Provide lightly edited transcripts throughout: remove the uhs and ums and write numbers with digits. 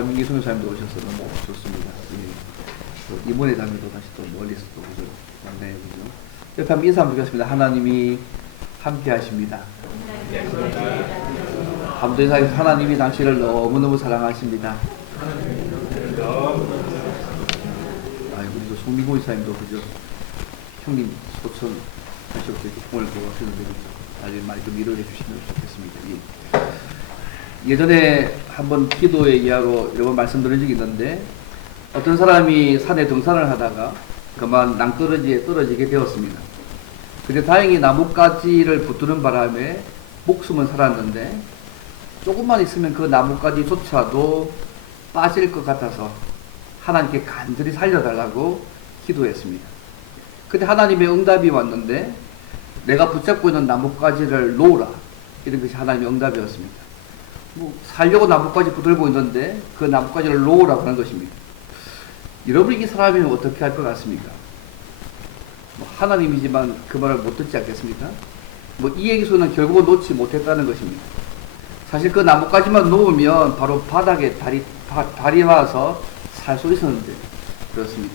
민기 선교사님도 오셔서 너무 좋습니다. 이번에 다음에도 다시 또 멀리서 또 그죠? 만나요, 그죠? 옆에 한번 인사 한번 드리겠습니다. 하나님이 함께 하십니다. 감도사에서 하나님이 당신을 너무너무 사랑하십니다. 우리도 송미고 이사님도 그죠? 형님 소천 하시고 꿈을 보고 하셨는데 그죠? 아주 많이 좀 위로해 주시면 좋겠습니다. 예전에 한번 기도의 이야기로 여러 번 말씀드린 적이 있는데 어떤 사람이 산에 등산을 하다가 그만 낭떠러지에 떨어지게 되었습니다. 근데 다행히 나뭇가지를 붙드는 바람에 목숨은 살았는데 조금만 있으면 그 나뭇가지조차도 빠질 것 같아서 하나님께 간절히 살려달라고 기도했습니다. 근데 하나님의 응답이 왔는데 내가 붙잡고 있는 나뭇가지를 놓으라, 이런 것이 하나님의 응답이었습니다. 살려고 나뭇가지 붙들고 있는데 그 나뭇가지를 놓으라고 하는 것입니다. 여러분이 이 사람이면 어떻게 할 것 같습니까? 하나님이지만 그 말을 못 듣지 않겠습니까? 이 얘기서는 결국은 놓지 못했다는 것입니다. 사실 그 나뭇가지만 놓으면 바로 바닥에 달이 와서 살 수 있었는데 그렇습니다.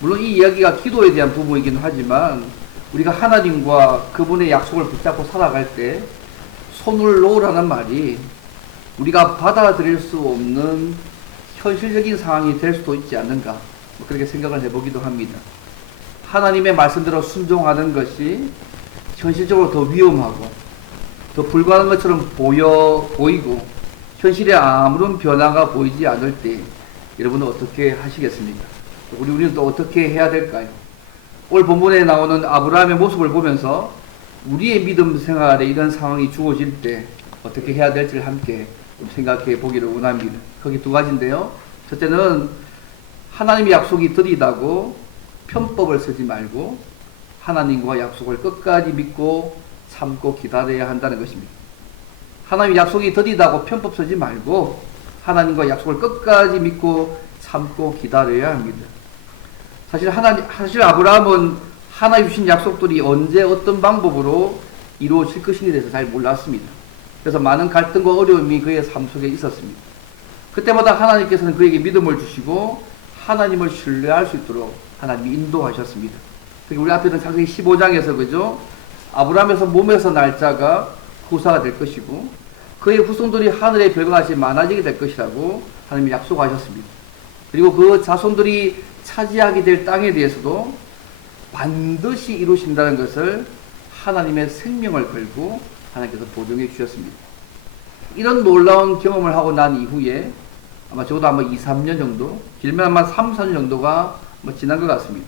물론 이 이야기가 기도에 대한 부분이긴 하지만 우리가 하나님과 그분의 약속을 붙잡고 살아갈 때 손을 놓으라는 말이 우리가 받아들일 수 없는 현실적인 상황이 될 수도 있지 않는가, 그렇게 생각을 해보기도 합니다. 하나님의 말씀대로 순종하는 것이 현실적으로 더 위험하고 더 불가능한 것처럼 보이고 현실에 아무런 변화가 보이지 않을 때 여러분은 어떻게 하시겠습니까? 우리는 또 어떻게 해야 될까요? 오늘 본문에 나오는 아브라함의 모습을 보면서 우리의 믿음 생활에 이런 상황이 주어질 때 어떻게 해야 될지를 함께 좀 생각해 보기를 원합니다. 거기 두 가지인데요. 첫째는 하나님의 약속이 드리다고 편법을 쓰지 말고 하나님과 약속을 끝까지 믿고 참고 기다려야 한다는 것입니다. 하나님의 약속이 드리다고 편법 쓰지 말고 하나님과 약속을 끝까지 믿고 참고 기다려야 합니다. 사실 아브라함은 하나님 주신 약속들이 언제 어떤 방법으로 이루어질 것인지에 대해서 잘 몰랐습니다. 그래서 많은 갈등과 어려움이 그의 삶 속에 있었습니다. 그때마다 하나님께서는 그에게 믿음을 주시고 하나님을 신뢰할 수 있도록 하나님이 인도하셨습니다. 특히 우리 앞에 있는 창세기 15장에서 그죠? 아브라함에서 몸에서 날짜가 후사가 될 것이고 그의 후손들이 하늘의 별과 같이 많아지게 될 것이라고 하나님이 약속하셨습니다. 그리고 그 자손들이 차지하게 될 땅에 대해서도 반드시 이루신다는 것을 하나님의 생명을 걸고 하나님께서 보증해 주셨습니다. 이런 놀라운 경험을 하고 난 이후에 아마 적어도 2, 3년 정도, 길면 아마 3, 4년 정도가 지난 것 같습니다.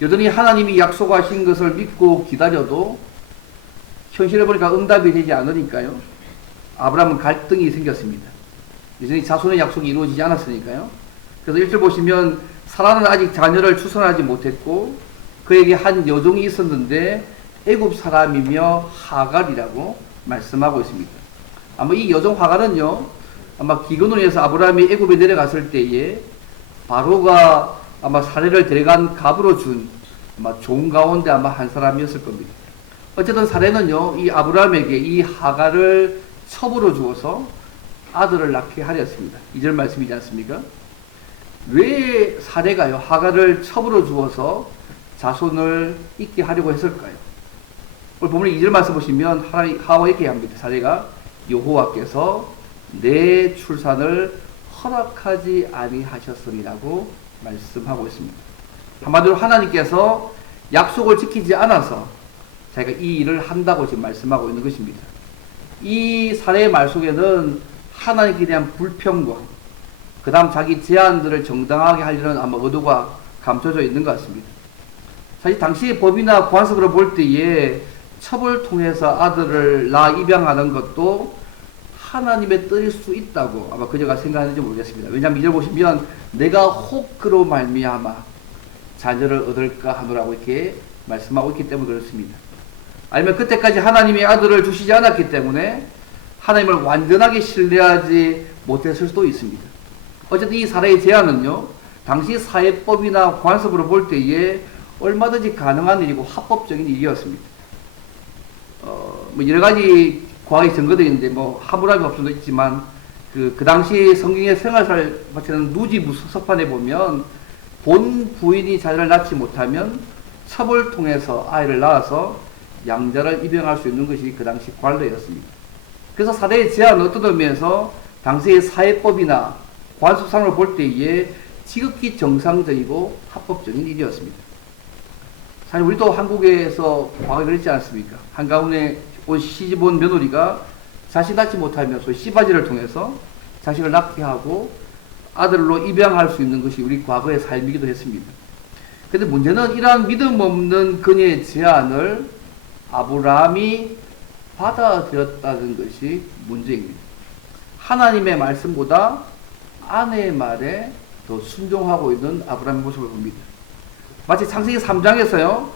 여전히 하나님이 약속하신 것을 믿고 기다려도 현실에 보니까 응답이 되지 않으니까요. 아브라함은 갈등이 생겼습니다. 여전히 자손의 약속이 이루어지지 않았으니까요. 그래서 1절 보시면 사라는 아직 자녀를 출산하지 못했고 그에게 한 여종이 있었는데 애굽 사람이며 하갈이라고 말씀하고 있습니다. 아마 이 여종 하갈은요, 아마 기근으로 인해서 아브라함이 애굽에 내려갔을 때에 바로가 아마 사례를 데려간 갑으로 준 아마 종 가운데 아마 한 사람이었을 겁니다. 어쨌든 사례는요, 이 아브라함에게 이 하갈을 첩으로 주어서 아들을 낳게 하렸습니다. 2절 말씀이지 않습니까? 왜 사례가요, 하갈을 첩으로 주어서 자손을 있게 하려고 했을까요? 오늘 보면 2절 말씀 보시면 하와 이렇게 합니다. 사례가 여호와께서 내 출산을 허락하지 아니하셨으리라고 말씀하고 있습니다. 한마디로 하나님께서 약속을 지키지 않아서 자기가 이 일을 한다고 지금 말씀하고 있는 것입니다. 이 사례의 말 속에는 하나님께 대한 불평과 그 다음 자기 제안들을 정당하게 하려는 아마 의도가 감춰져 있는 것 같습니다. 사실 당시 법이나 관습으로 볼 때에 첩을 통해서 아들을 낳아 입양하는 것도 하나님의 뜻일 수 있다고 아마 그녀가 생각하는지 모르겠습니다. 왜냐하면 이절 보시면 내가 혹 그로 말미암아 자녀를 얻을까 하노라고 이렇게 말씀하고 있기 때문에 그렇습니다. 아니면 그때까지 하나님이 아들을 주시지 않았기 때문에 하나님을 완전하게 신뢰하지 못했을 수도 있습니다. 어쨌든 이 사례의 제안은요, 당시 사회법이나 관습으로 볼 때에 얼마든지 가능한 일이고 합법적인 일이었습니다. 여러 가지 과학이 증거되어 있는데 하무람이 없을 수도 있지만 그 당시 성경의 생활사를 바치는 누지부서판에 보면 본 부인이 자녀를 낳지 못하면 첩을 통해서 아이를 낳아서 양자를 입양할 수 있는 것이 그 당시 관례였습니다. 그래서 사대의 제한은 어떤 의미에서 당시의 사회법이나 관습상을 볼 때에 지극히 정상적이고 합법적인 일이었습니다. 사실 우리도 한국에서 과거에 그랬지 않습니까? 한가운데 시집 온 며느리가 자식 낳지 못하면 소위 씨바지를 통해서 자식을 낳게 하고 아들로 입양할 수 있는 것이 우리 과거의 삶이기도 했습니다. 그런데 문제는 이러한 믿음 없는 그녀의 제안을 아브라함이 받아들였다는 것이 문제입니다. 하나님의 말씀보다 아내의 말에 더 순종하고 있는 아브라함의 모습을 봅니다. 마치 창세기 3장에서요,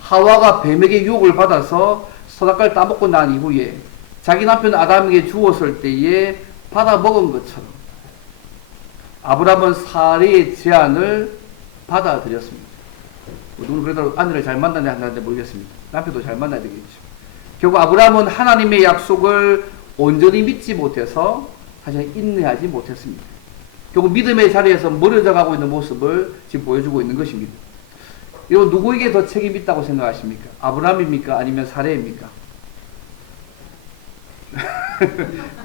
하와가 뱀에게 유혹을 받아서 선악과를 따먹고 난 이후에 자기 남편 아담에게 주었을 때에 받아 먹은 것처럼 아브라함은 사례의 제안을 받아들였습니다. 누구는 그래도 아내를 잘 만나냐 하는데 모르겠습니다. 남편도 잘 만나야 되겠죠. 결국 아브라함은 하나님의 약속을 온전히 믿지 못해서 사실 인내하지 못했습니다. 결국 믿음의 자리에서 멀어져 가고 있는 모습을 지금 보여주고 있는 것입니다. 이거 누구에게 더 책임이 있다고 생각하십니까? 아브라함입니까? 아니면 사례입니까?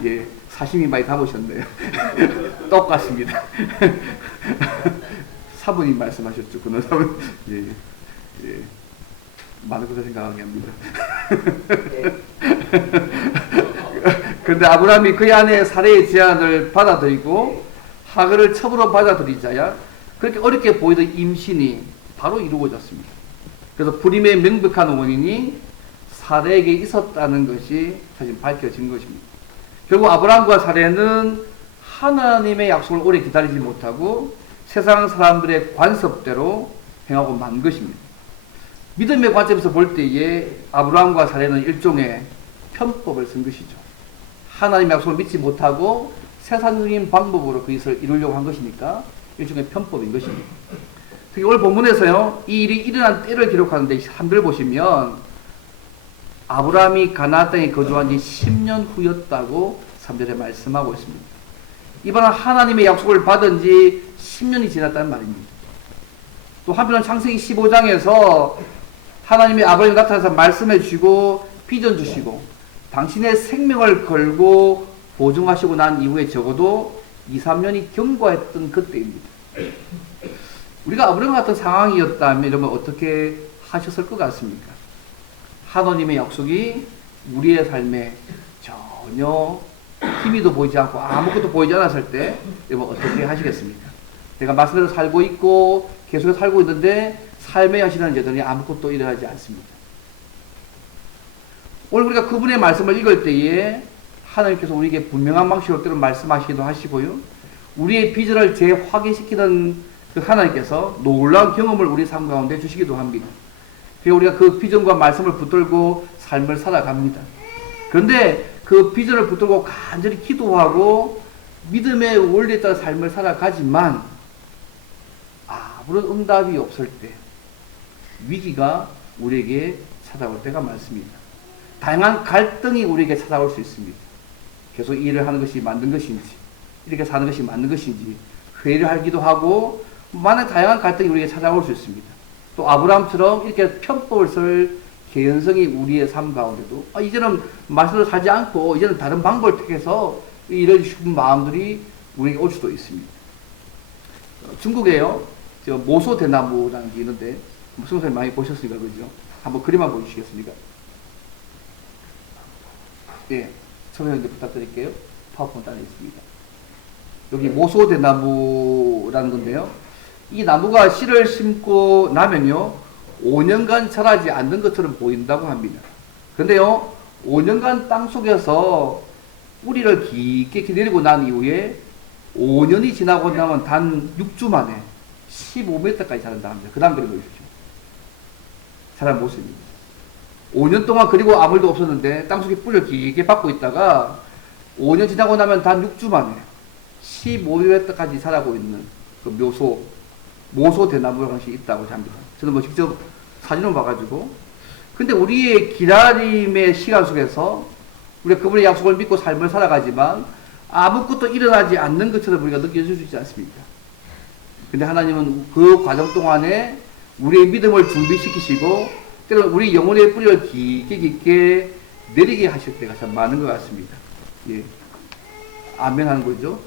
예, 사심이 많이 담으셨네요. 똑같습니다. 사부님 말씀하셨죠. 그는 사부. 예, 예. 많은 것을 생각하게 합니다. 그런데 아브라함이 그의 아내 사례의 제안을 받아들이고 하글을 첩으로 받아들이자야 그렇게 어렵게 보이던 임신이 바로 이루어졌습니다. 그래서 불임의 명백한 원인이 사례에게 있었다는 것이 사실 밝혀진 것입니다. 결국 아브라함과 사례는 하나님의 약속을 오래 기다리지 못하고 세상 사람들의 관습대로 행하고 만 것입니다. 믿음의 관점에서 볼 때에 아브라함과 사례는 일종의 편법을 쓴 것이죠. 하나님의 약속을 믿지 못하고 세상적인 방법으로 그것을 이루려고 한 것이니까 일종의 편법인 것입니다. 특히 오늘 본문에서요, 이 일이 일어난 때를 기록하는데 3절 보시면 아브라함이 가나안 땅에 거주한 지 10년 후였다고 3절에 말씀하고 있습니다. 이번은 하나님의 약속을 받은 지 10년이 지났다는 말입니다. 또 한편은 창세기 15장에서 하나님이 아브라함에 나타나서 말씀해 주시고 비전 주시고 당신의 생명을 걸고 보증하시고 난 이후에 적어도 2, 3년이 경과했던 그때입니다. 우리가 아브라함 같은 상황이었다면 이러면 어떻게 하셨을 것 같습니까? 하나님의 약속이 우리의 삶에 전혀 힘이도 보이지 않고 아무것도 보이지 않았을 때 여러분 어떻게 하시겠습니까? 내가 말씀대로 살고 있고 계속 살고 있는데 삶의 현실은 여전히 아무것도 일어나지 않습니다. 오늘 우리가 그분의 말씀을 읽을 때에 하나님께서 우리에게 분명한 방식으로 때로 말씀하시기도 하시고요. 우리의 비전을 재확인시키는 그 하나님께서 놀라운 경험을 우리 삶 가운데 주시기도 합니다. 그래서 우리가 그 비전과 말씀을 붙들고 삶을 살아갑니다. 그런데 그 비전을 붙들고 간절히 기도하고 믿음의 원리에 따라 삶을 살아가지만 아무런 응답이 없을 때 위기가 우리에게 찾아올 때가 많습니다. 다양한 갈등이 우리에게 찾아올 수 있습니다. 계속 이 일을 하는 것이 맞는 것인지, 이렇게 사는 것이 맞는 것인지 회의를 하기도 하고 많은 다양한 갈등이 우리에게 찾아올 수 있습니다. 또 아브라함처럼 이렇게 편법을 쓸 개연성이 우리의 삶 가운데도 이제는 말씀대로 살지 않고 이제는 다른 방법을 택해서 이런 싶은 마음들이 우리에게 올 수도 있습니다. 중국에요, 모소 대나무라는 게 있는데 선생님 많이 보셨으니까 그죠? 한번 그림 한번 보여주시겠습니까? 네, 선생님들 부탁드릴게요. 파워포인트 안에 있습니다. 여기 모소 대나무라는 건데요. 이 나무가 씨를 심고 나면요 5년간 자라지 않는 것처럼 보인다고 합니다. 그런데요 5년간 땅속에서 뿌리를 깊게 기다리고 난 이후에 5년이 지나고 나면 단 6주 만에 15m까지 자란다 합니다. 그 다음 그림 보여주십시오. 자란 모습입니다. 5년 동안 그리고 아무 일도 없었는데 땅속에 뿌리를 깊게 받고 있다가 5년 지나고 나면 단 6주 만에 15m까지 자라고 있는 그 모소 대나무라는 것이 있다고 합니다. 저는 뭐 직접 사진을 봐가지고. 근데 우리의 기다림의 시간 속에서 우리가 그분의 약속을 믿고 삶을 살아가지만 아무것도 일어나지 않는 것처럼 우리가 느껴질 수 있지 않습니까? 근데 하나님은 그 과정 동안에 우리의 믿음을 준비시키시고 때로는 우리 영혼의 뿌리를 깊게 깊게 내리게 하실 때가 참 많은 것 같습니다. 예. 아멘 하는 거죠.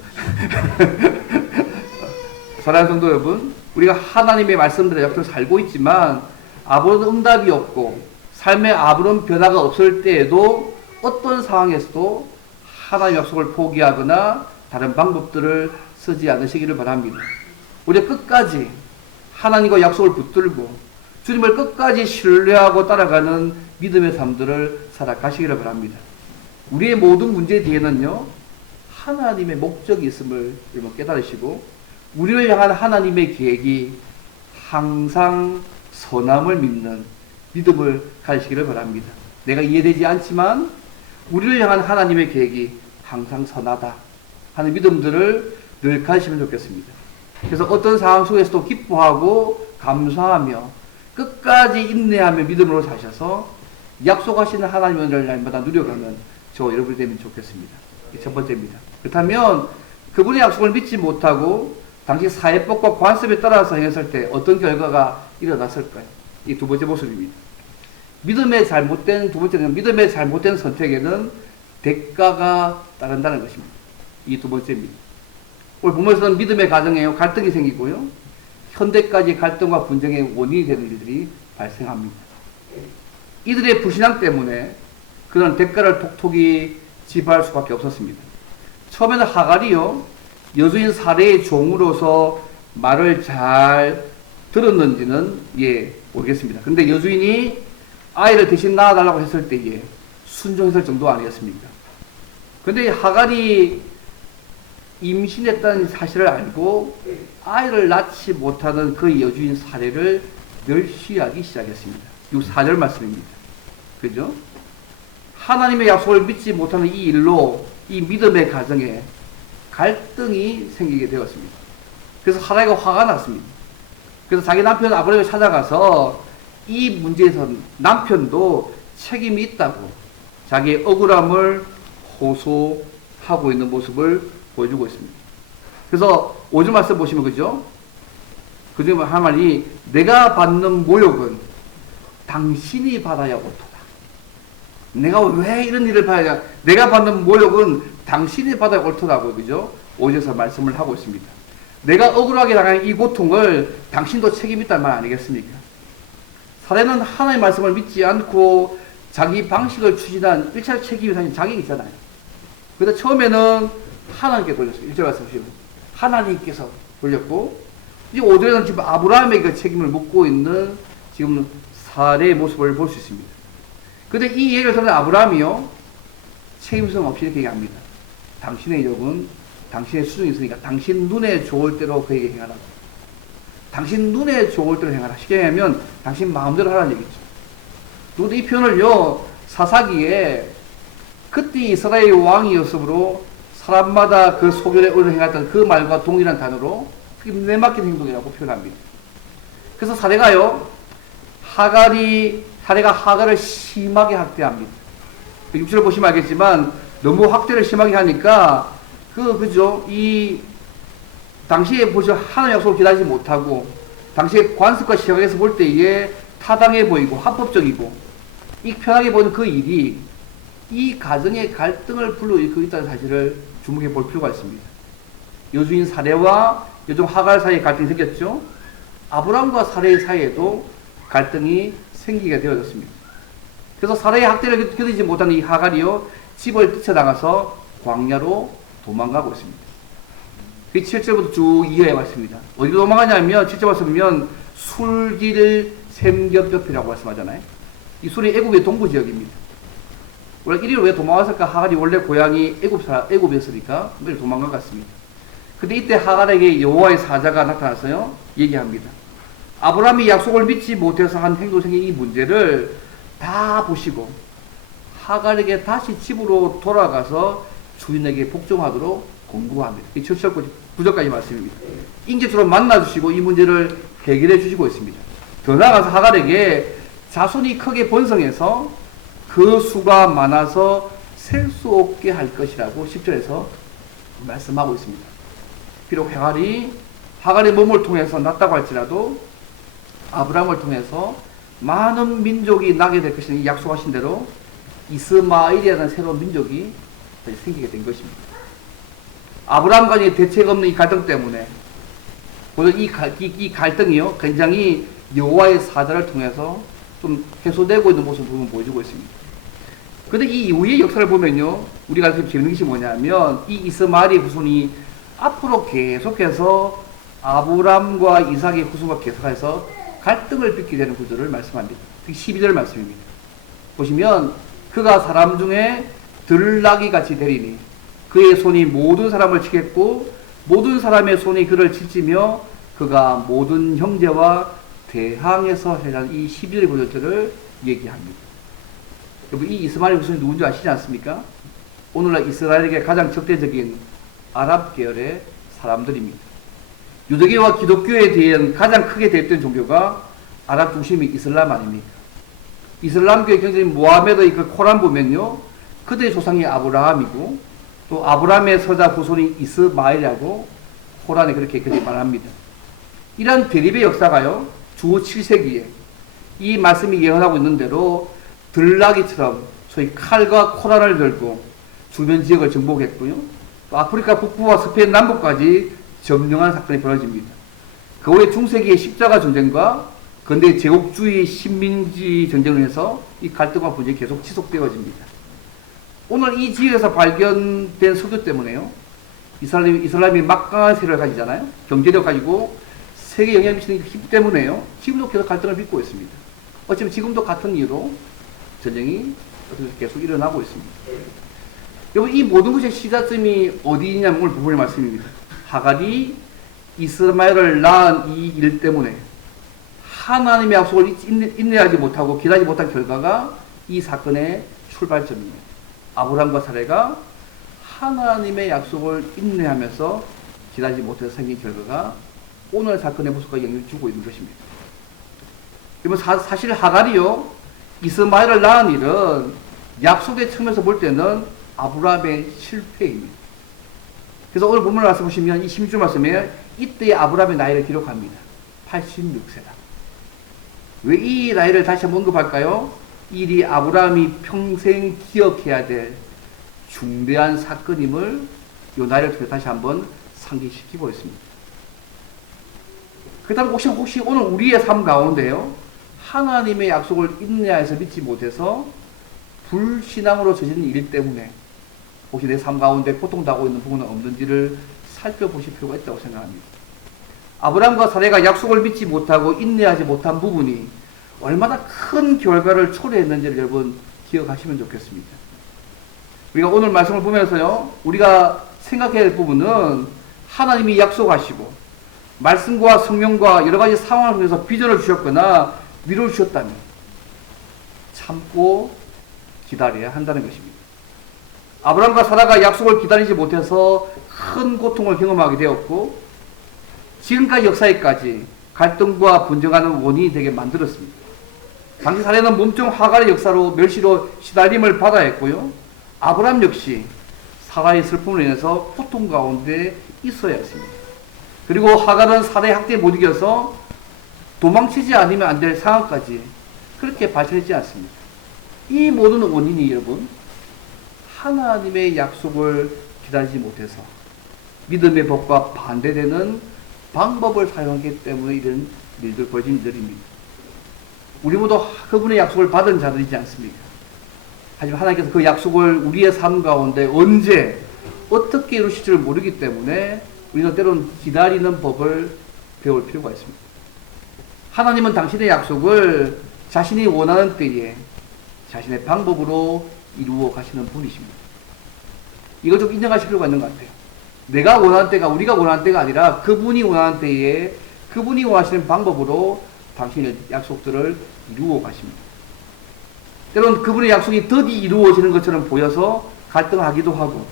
사랑하는 성도 여러분, 우리가 하나님의 말씀들에 옆에서 살고 있지만 아무런 응답이 없고 삶에 아무런 변화가 없을 때에도 어떤 상황에서도 하나님의 약속을 포기하거나 다른 방법들을 쓰지 않으시기를 바랍니다. 우리가 끝까지 하나님과 약속을 붙들고 주님을 끝까지 신뢰하고 따라가는 믿음의 삶들을 살아가시기를 바랍니다. 우리의 모든 문제 뒤에는요, 하나님의 목적이 있음을 여러분 깨달으시고 우리를 향한 하나님의 계획이 항상 선함을 믿는 믿음을 가지시기를 바랍니다. 내가 이해되지 않지만 우리를 향한 하나님의 계획이 항상 선하다 하는 믿음들을 늘 가지시면 좋겠습니다. 그래서 어떤 상황 속에서도 기뻐하고 감사하며 끝까지 인내하며 믿음으로 사셔서 약속하시는 하나님의 은혜를 날마다 누려가는 저 여러분이 되면 좋겠습니다. 이게 첫 번째입니다. 그렇다면 그분의 약속을 믿지 못하고 당시 사회법과 관습에 따라서 행했을 때 어떤 결과가 일어났을까요? 이 두 번째 모습입니다. 두 번째는 믿음의 잘못된 선택에는 대가가 따른다는 것입니다. 이 두 번째입니다. 오늘 본문에서는 믿음의 가정에 갈등이 생기고요. 현대까지 갈등과 분쟁의 원인이 되는 일들이 발생합니다. 이들의 불신앙 때문에 그런 대가를 톡톡히 지불할 수밖에 없었습니다. 처음에는 하갈이요, 여주인 사례의 종으로서 말을 잘 들었는지는 모르겠습니다. 그런데 여주인이 아이를 대신 낳아달라고 했을 때에 순종했을 정도 아니었습니까? 그런데 하갈이 임신했다는 사실을 알고 아이를 낳지 못하는 그 여주인 사례를 멸시하기 시작했습니다. 4절 말씀입니다. 그죠? 하나님의 약속을 믿지 못하는 이 일로 이 믿음의 가정에 갈등이 생기게 되었습니다. 그래서 하갈이가 화가 났습니다. 그래서 자기 남편 아브라함을 찾아가서 이 문제에서 남편도 책임이 있다고 자기의 억울함을 호소하고 있는 모습을 보여주고 있습니다. 그래서 5절 말씀 보시면 그죠? 그 중에 한 말이 내가 받는 모욕은 당신이 받아야 옳도다. 내가 왜 이런 일을 봐야 내가 받는 모욕은 당신이 받아야 옳도다고 그죠? 5절에서 말씀을 하고 있습니다. 내가 억울하게 당한 이 고통을 당신도 책임 있다는 말 아니겠습니까? 사례는 하나님의 말씀을 믿지 않고 자기 방식을 추진한 1차 책임이 사실 자기 있잖아요. 그래서 처음에는 하나님께 돌렸어요. 1절 말씀 보시면 하나님께서 돌렸고 이제 5절에는 지금 아브라함에게 책임을 묻고 있는 지금 사례의 모습을 볼 수 있습니다. 그런데 이 얘기를 듣는 아브라함이요, 책임성 없이 이렇게 얘기합니다. 당신의 욕은 당신의 수중이 있으니까 당신 눈에 좋을 대로 그에게 행하라고. 당신 눈에 좋을 대로 행하라. 쉽게 얘기하면 당신 마음대로 하라는 얘기죠. 그런데 이 표현을요, 사사기에 그때 이스라엘 왕이었으므로 사람마다 그 소견에 의로 행했던 그 말과 동일한 단어로 내맡긴 행동이라고 표현합니다. 그래서 사례가요, 사례가 하갈을 심하게 학대합니다. 6절을 보시면 알겠지만 너무 학대를 심하게 하니까 그죠? 이 당시에 보시면 하나님의 약속을 기다리지 못하고 당시의 관습과 시각에서 볼 때에 타당해 보이고 합법적이고 이 편하게 보이는 그 일이 이 가정의 갈등을 불러일으키고 있다는 사실을 주목해 볼 필요가 있습니다. 여주인 사례와 여종 하갈 사이에 갈등이 생겼죠. 아브라함과 사례의 사이에도 갈등이 생기게 되어졌습니다. 그래서 사례의 학대를 견디지 못하는 이 하갈이요, 집을 뛰쳐나가서 광야로 도망가고 있습니다. 그 7절부터 쭉 이어해 왔습니다. 어디로 도망가냐면 7절 말씀이면 술길 샘겹옆이라고 말씀하잖아요. 이 술이 애굽의 동부 지역입니다. 원래 이리로 왜 도망갔을까? 하갈이 원래 고향이 애굽이었으니까 매일 도망간 것 같습니다. 근데 이때 하갈에게 여호와의 사자가 나타나서요, 얘기합니다. 아브라함이 약속을 믿지 못해서 한 행동 생긴 이 문제를 다 보시고 하갈에게 다시 집으로 돌아가서 주인에게 복종하도록 권고합니다. 이 7절 9절까지 말씀입니다. 인격적으로 만나주시고 이 문제를 해결해 주시고 있습니다. 더 나아가서 하갈에게 자손이 크게 번성해서 그 수가 많아서 셀 수 없게 할 것이라고 10절에서 말씀하고 있습니다. 비록 하갈의 몸을 통해서 났다고 할지라도 아브라함을 통해서 많은 민족이 나게 될 것이니 약속하신 대로 이스마엘이라는 새로운 민족이 생기게 된 것입니다. 아브라함 간의 대책 없는 이 갈등 때문에 오늘 이 갈등이요 굉장히 여호와의 사자를 통해서 좀 해소되고 있는 모습을 보여주고 있습니다. 그런데 이 이후의 역사를 보면요 우리가 재밌는 것이 뭐냐면 이 이스마엘의 후손이 앞으로 계속해서 아브라함과 이삭의 후손과 계속해서 갈등을 빚게 되는 구조를 말씀합니다. 특히 12절 말씀입니다. 보시면 그가 사람 중에 들나귀 같이 되리니 그의 손이 모든 사람을 치겠고 모든 사람의 손이 그를 칠지며 그가 모든 형제와 대항해서 해라는 이 12절의 구절들을 얘기합니다. 여러분 이 이스마엘의 후손이 누군지 아시지 않습니까? 오늘날 이스라엘에게 가장 적대적인 아랍 계열의 사람들입니다. 유대교와 기독교에 대한 가장 크게 대립된 종교가 아랍 중심이 이슬람 아닙니까? 이슬람교의 경제인 모하메드의 그 코란 보면요 그들의 조상이 아브라함이고 또 아브라함의 서자 후손이 이스마엘이라고 코란에 그렇게 말합니다. 이러한 대립의 역사가요 주 7세기에 이 말씀이 예언하고 있는 대로 들나귀처럼 소위 칼과 코란을 들고 주변 지역을 정복했고요 또 아프리카 북부와 스페인 남부까지 점령하는 사건이 벌어집니다. 그 후에 중세기의 십자가 전쟁과 근대 제국주의 식민지 전쟁을 해서 이 갈등과 분쟁이 계속 지속되어집니다. 오늘 이 지역에서 발견된 석유 때문에요. 이슬람이 막강한 세력을 가지잖아요. 경제력 가지고 세계 영향을 미치는 힘 때문에요. 지금도 계속 갈등을 빚고 있습니다. 어쩌면 지금도 같은 이유로 전쟁이 계속 일어나고 있습니다. 여러분 이 모든 것의 시작점이 어디냐면 오늘 부분의 말씀입니다. 하갈이 이스마엘을 낳은 이 일 때문에 하나님의 약속을 인내하지 못하고 기다리지 못한 결과가 이 사건의 출발점입니다. 아브라함과 사레가 하나님의 약속을 인내하면서 기다리지 못해서 생긴 결과가 오늘 사건의 모습과 영향을 주고 있는 것입니다. 사실 하갈이요 이스마엘을 낳은 일은 약속의 측면에서 볼 때는 아브라함의 실패입니다. 그래서 오늘 본문을 와서 보시면 이 16절 말씀에 이때의 아브라함의 나이를 기록합니다. 86세다. 왜 이 나이를 다시 한번 언급할까요? 일이 아브라함이 평생 기억해야 될 중대한 사건임을 이 나이를 통해 다시 한번 상기시키고 있습니다. 그 다음 혹시 오늘 우리의 삶 가운데요 하나님의 약속을 인내해서 믿지 못해서 불신앙으로 저지른 일 때문에 혹시 내 삶 가운데 고통당하고 있는 부분은 없는지를 살펴보실 필요가 있다고 생각합니다. 아브라함과 사레가 약속을 믿지 못하고 인내하지 못한 부분이 얼마나 큰 결과를 초래했는지를 여러분 기억하시면 좋겠습니다. 우리가 오늘 말씀을 보면서요 우리가 생각해야 할 부분은 하나님이 약속하시고 말씀과 성령과 여러 가지 상황을 통해서 비전을 주셨거나 위로를 주셨다면 참고 기다려야 한다는 것입니다. 아브라함과 사라가 약속을 기다리지 못해서 큰 고통을 경험하게 되었고 지금까지 역사에까지 갈등과 분쟁하는 원인이 되게 만들었습니다. 당시 사례는 몸종 하갈의 역사로 멸시로 시달림을 받아야 했고요. 아브라함 역시 사라의 슬픔으로 인해서 고통 가운데 있어야 했습니다. 그리고 하갈은 사라의 학대에 못 이겨서 도망치지 않으면 안 될 상황까지 그렇게 발전했지 않습니다. 이 모든 원인이 여러분 하나님의 약속을 기다리지 못해서 믿음의 법과 반대되는 방법을 사용하기 때문에 이런 일들 벌어진 일들입니다. 우리 모두 그분의 약속을 받은 자들이지 않습니까? 하지만 하나님께서 그 약속을 우리의 삶 가운데 언제 어떻게 이루실지를 모르기 때문에 우리는 때로는 기다리는 법을 배울 필요가 있습니다. 하나님은 당신의 약속을 자신이 원하는 때에 자신의 방법으로 이루어 가시는 분이십니다. 이걸 좀 인정하실 필요가 있는 것 같아요. 내가 원하는 때가 우리가 원하는 때가 아니라 그분이 원하는 때에 그분이 원하시는 방법으로 당신의 약속들을 이루어 가십니다. 때로는 그분의 약속이 더디 이루어지는 것처럼 보여서 갈등하기도 하고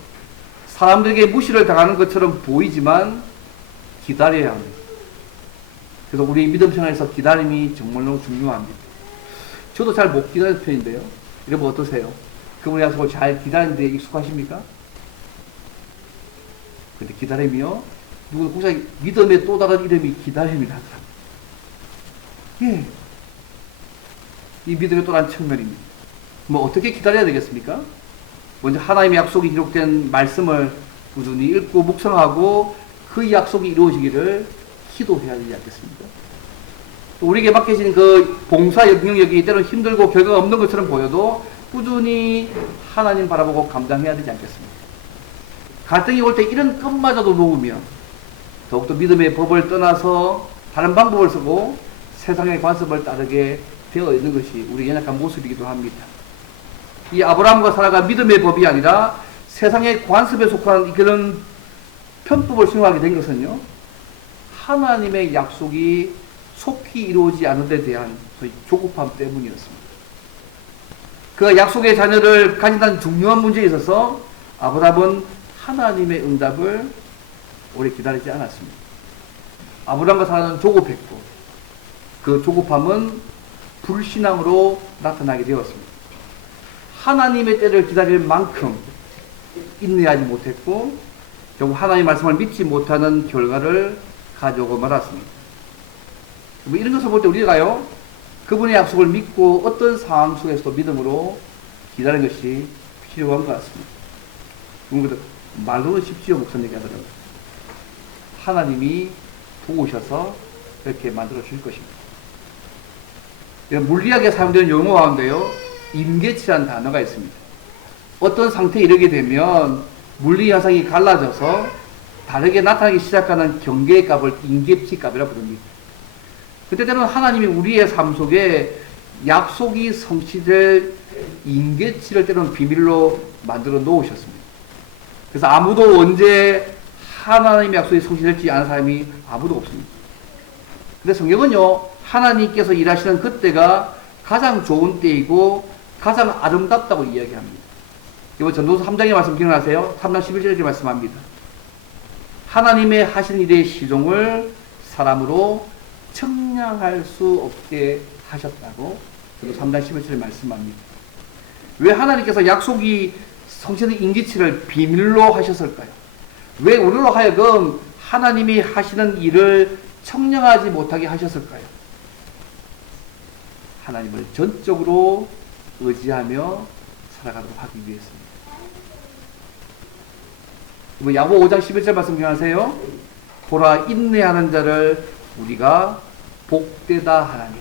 사람들에게 무시를 당하는 것처럼 보이지만 기다려야 합니다. 그래서 우리 믿음 생활에서 기다림이 정말로 중요합니다. 저도 잘 못 기다리는 편인데요. 여러분 어떠세요? 그분의 약속을 잘 기다리는 데 익숙하십니까? 근데 기다림이요. 누구 혹시 믿음의 또 다른 이름이 기다림이라 하더라고요. 예. 이 믿음의 또 다른 측면입니다. 뭐 어떻게 기다려야 되겠습니까? 먼저 하나님의 약속이 기록된 말씀을 꾸준히 읽고 묵상하고 그 약속이 이루어지기를 기도해야 되지 않겠습니까? 또 우리에게 맡겨진 그 봉사 영역이 때로는 힘들고 결과가 없는 것처럼 보여도 꾸준히 하나님 바라보고 감당해야 되지 않겠습니까? 갈등이 올 때 이런 끝마저도 놓으면 더욱더 믿음의 법을 떠나서 다른 방법을 쓰고 세상의 관습을 따르게 되어 있는 것이 우리 연약한 모습이기도 합니다. 이 아브라함과 사라가 믿음의 법이 아니라 세상의 관습에 속한 그런 편법을 수행하게 된 것은요, 하나님의 약속이 속히 이루어지지 않은 데 대한 조급함 때문이었습니다. 그 약속의 자녀를 가진다는 중요한 문제에 있어서 아브라함은 하나님의 응답을 오래 기다리지 않았습니다. 아브라함과 사라는 조급했고 그 조급함은 불신앙으로 나타나게 되었습니다. 하나님의 때를 기다릴 만큼 인내하지 못했고 결국 하나님의 말씀을 믿지 못하는 결과를 가져오고 말았습니다. 뭐 이런 것을 볼 때 우리가요, 그분의 약속을 믿고 어떤 상황 속에서도 믿음으로 기다리는 것이 필요한 것 같습니다. 말로는 쉽지요, 목사님 얘기하더라고요. 하나님이 도우셔서 이렇게 만들어 주실 것입니다. 물리학에 사용되는 용어 가운데요, 임계치라는 단어가 있습니다. 어떤 상태에 이르게 되면 물리 현상이 갈라져서 다르게 나타나기 시작하는 경계의 값을 임계치 값이라고 부릅니다. 그때 때는 하나님이 우리의 삶 속에 약속이 성취될 임계치를 때로는 비밀로 만들어 놓으셨습니다. 그래서 아무도 언제 하나님의 약속이 성취될지 아는 사람이 아무도 없습니다. 근데 성경은요, 하나님께서 일하시는 그때가 가장 좋은 때이고 가장 아름답다고 이야기합니다. 이번 전도서 3장의 말씀 기억나세요? 3장 11절에 이렇게 말씀합니다. 하나님의 하신 일의 시종을 사람으로 측량할 수 없게 하셨다고 전도 3장 11절에 말씀합니다. 왜 하나님께서 약속이 성취된 임기치를 비밀로 하셨을까요? 왜 우리로 하여금 하나님이 하시는 일을 청량하지 못하게 하셨을까요? 하나님을 전적으로 의지하며 살아가도록 하기 위해서입니다. 야고 5장 11절 말씀 기억하세요? 보라, 인내하는 자를 우리가 복되다 하나니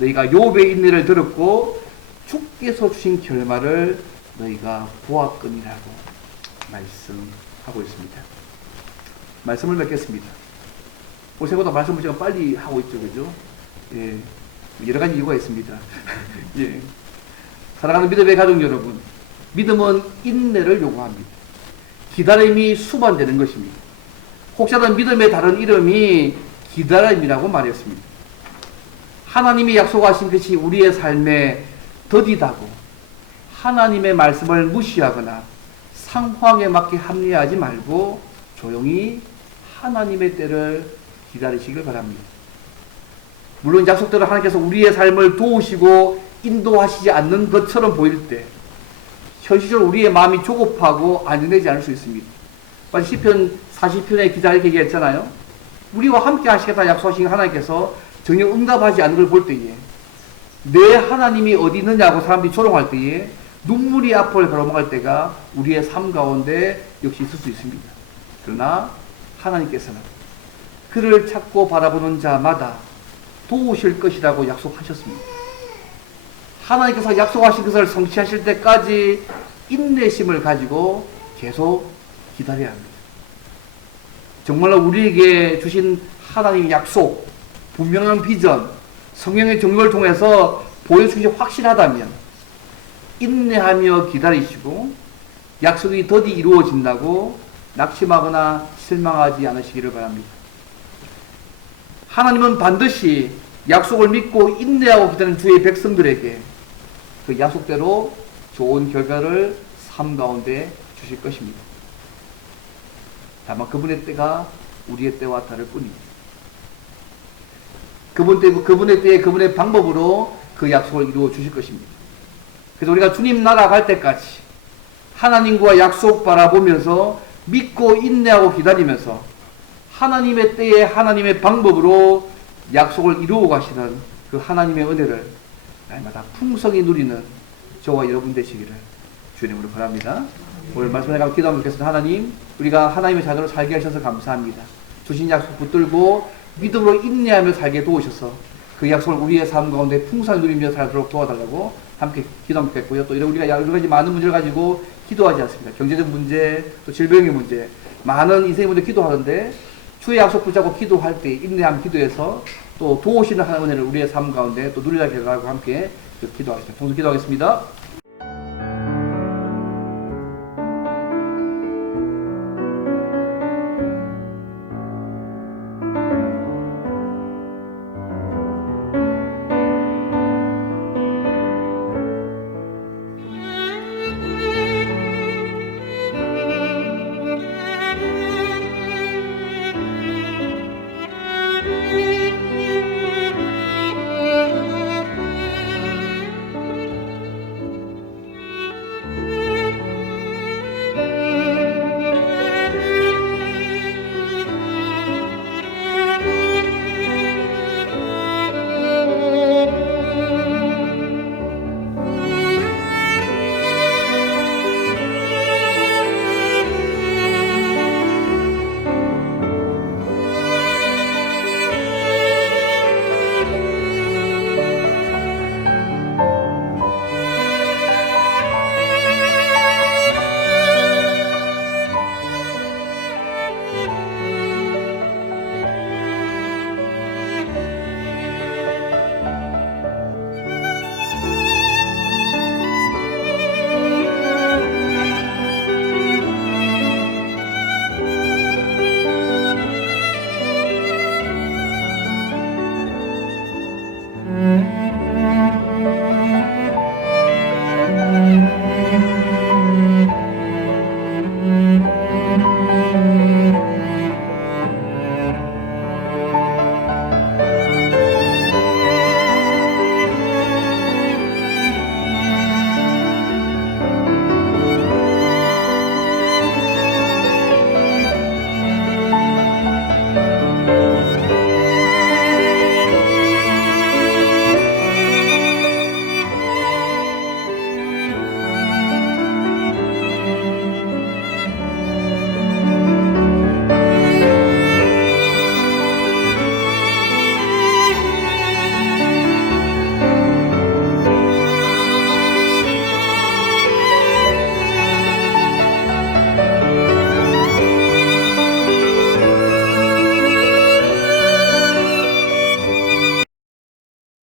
너희가 욥의 인내를 들었고 주께서 주신 결말을 너희가 보았거니라고 말씀하고 있습니다. 말씀을 맺겠습니다. 생각보다 말씀을 제가 빨리 하고 있죠, 그죠? 예, 여러 가지 이유가 있습니다. 예. 사랑하는 믿음의 가족 여러분, 믿음은 인내를 요구합니다. 기다림이 수반되는 것입니다. 혹자는 믿음의 다른 이름이 기다림이라고 말했습니다. 하나님이 약속하신 것이 우리의 삶에 더디다고 하나님의 말씀을 무시하거나 상황에 맞게 합리화하지 말고 조용히 하나님의 때를 기다리시길 바랍니다. 물론 약속대로 하나님께서 우리의 삶을 도우시고 인도하시지 않는 것처럼 보일 때 현실적으로 우리의 마음이 조급하고 안정되지 않을 수 있습니다. 시편 40편의 기자 이렇게 얘기했잖아요. 우리와 함께 하시겠다 약속하신 하나님께서 전혀 응답하지 않는 걸 볼 때에 내 하나님이 어디 있느냐고 사람들이 조롱할 때에 눈물이 앞을 가로막을 때가 우리의 삶 가운데 역시 있을 수 있습니다. 그러나 하나님께서는 그를 찾고 바라보는 자마다 도우실 것이라고 약속하셨습니다. 하나님께서 약속하신 것을 성취하실 때까지 인내심을 가지고 계속 기다려야 합니다. 정말로 우리에게 주신 하나님의 약속, 분명한 비전, 성경의 정보를 통해서 보여주신 것이 확실하다면 인내하며 기다리시고 약속이 더디 이루어진다고 낙심하거나 실망하지 않으시기를 바랍니다. 하나님은 반드시 약속을 믿고 인내하고 기다리는 주의 백성들에게 그 약속대로 좋은 결과를 삶 가운데 주실 것입니다. 다만 그분의 때가 우리의 때와 다를 뿐입니다. 그분의 때에 그분의 방법으로 그 약속을 이루어 주실 것입니다. 그래서 우리가 주님 나라 갈 때까지 하나님과 약속 바라보면서 믿고 인내하고 기다리면서 하나님의 때에 하나님의 방법으로 약속을 이루어 가시는 그 하나님의 은혜를 날마다 풍성히 누리는 저와 여러분 되시기를 주님으로 바랍니다. 오늘 말씀을 내가 기도하면 좋겠습니다. 하나님, 우리가 하나님의 자녀로 살게 하셔서 감사합니다. 주신 약속 붙들고 믿음으로 인내하며 살게 도우셔서 그 약속을 우리의 삶 가운데 풍성히 누리며 살도록 도와달라고 함께 기도하면 좋겠고요. 또 우리가 여러 가지 많은 문제를 가지고 기도하지 않습니다. 경제적 문제, 또 질병의 문제, 많은 인생의 문제 기도하는데 주의 약속 붙잡고 기도할 때 인내함 기도해서 또 도우시는 하나님의 은혜를 우리의 삶 가운데 또 누리라 결과하고 함께 기도하겠습니다. 동서 기도하겠습니다.